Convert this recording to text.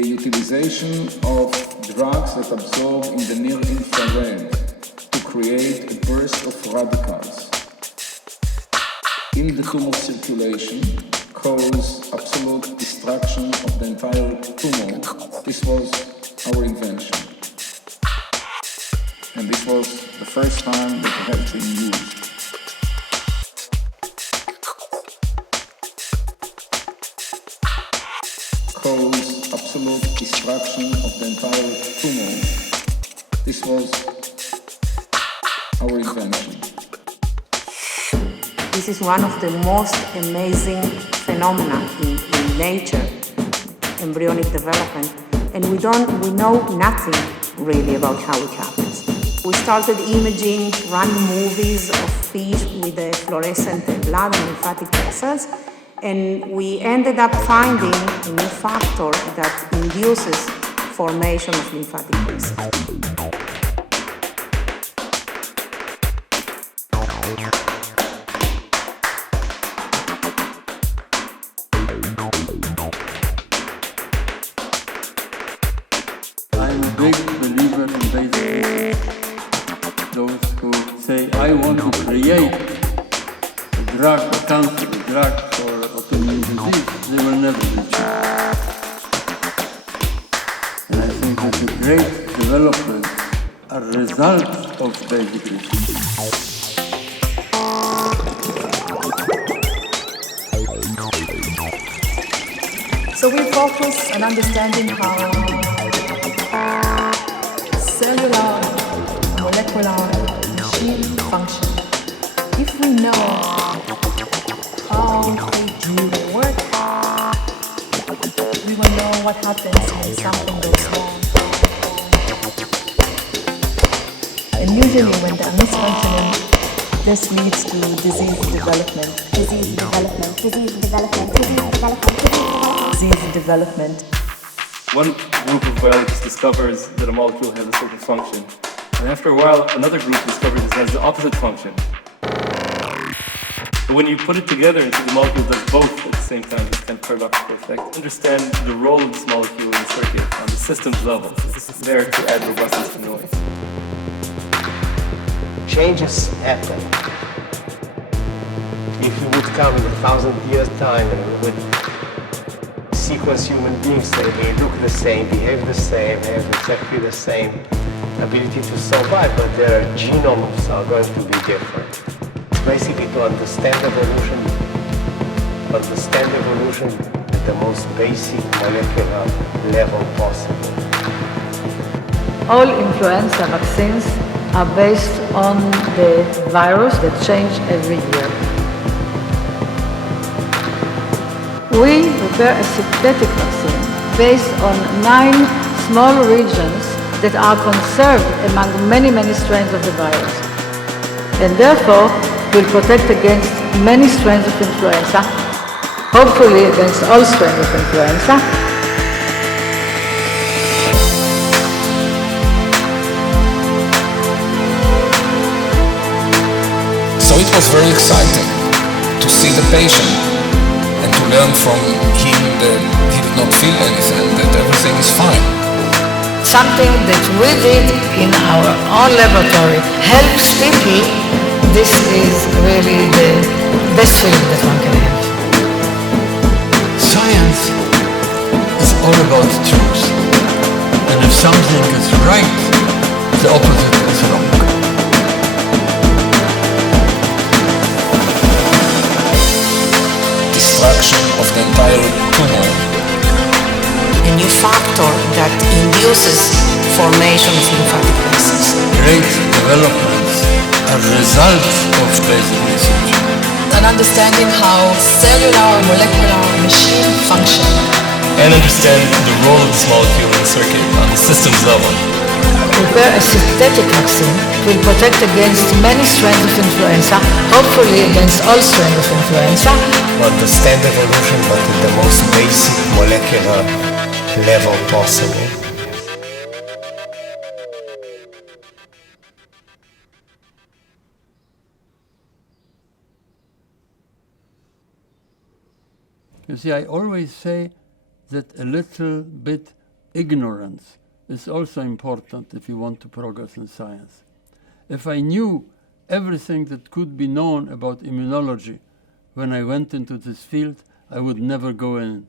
the utilization of drugs that absorb in the near infrared to create a burst of radicals in the tumor circulation cause absolute destruction of the entire tumor. This was our invention. And this was the first time that it had been used. Cause absolute destruction of the entire tumor. This was our invention. This is one of the most amazing phenomena in nature, embryonic development, and we know nothing really about how it happens. We started imaging random movies of fish with the fluorescent blood and lymphatic vessels, and we ended up finding a new factor that induces formation of lymphatic vessels. I'm a big believer in basically those who say, I want to create a drug, a cancer, a drug for autoimmune disease. They will never reach it. And I think that the great developments are results of basic research. So we focus on understanding how cellular, molecular, machine function. If we know how they do the work, we will know what happens when something goes wrong. And usually when there are misfunctioning, this leads to disease development. Disease development, disease development, disease development, disease development. One group of biologists discovers that a molecule has a certain function, and after a while, another group discovers it has the opposite function. But when you put it together and the molecule does both at the same time, this kind of paradoxical effect, understand the role of this molecule in the circuit on the systems level. This is there to add robustness to noise. Changes happen. If you would come in 1,000 years' time and we would sequence human beings, they look the same, behave the same, have exactly the same ability to survive, but their genomes are going to be different. Basically, to understand evolution at the most basic molecular level possible. All influenza vaccines are based on the virus that change every year. We prepare a synthetic vaccine based on 9 small regions that are conserved among many strains of the virus, and therefore will protect against many strains of influenza, hopefully against all strains of influenza. So it was very exciting to see the patient and to learn from him that he did not feel anything, that everything is fine. Something that we did in our own laboratory helps people. This is really the best feeling that one can have. Science is all about truth. And if something is right, the opposite is wrong. Destruction of the entire tumor. A new factor that induces formation of lymphatic vessels. Great developments are results of basic research. And understanding how cellular, molecular, machine function. And understand the role of this molecule in the circuit on the systems level. Prepare a synthetic vaccine will protect against many strains of influenza, hopefully against all strains of influenza. To understand evolution, but at the most basic molecular level possible. You see, I always say that a little bit ignorance is also important if you want to progress in science. If I knew everything that could be known about immunology when I went into this field, I would never go in.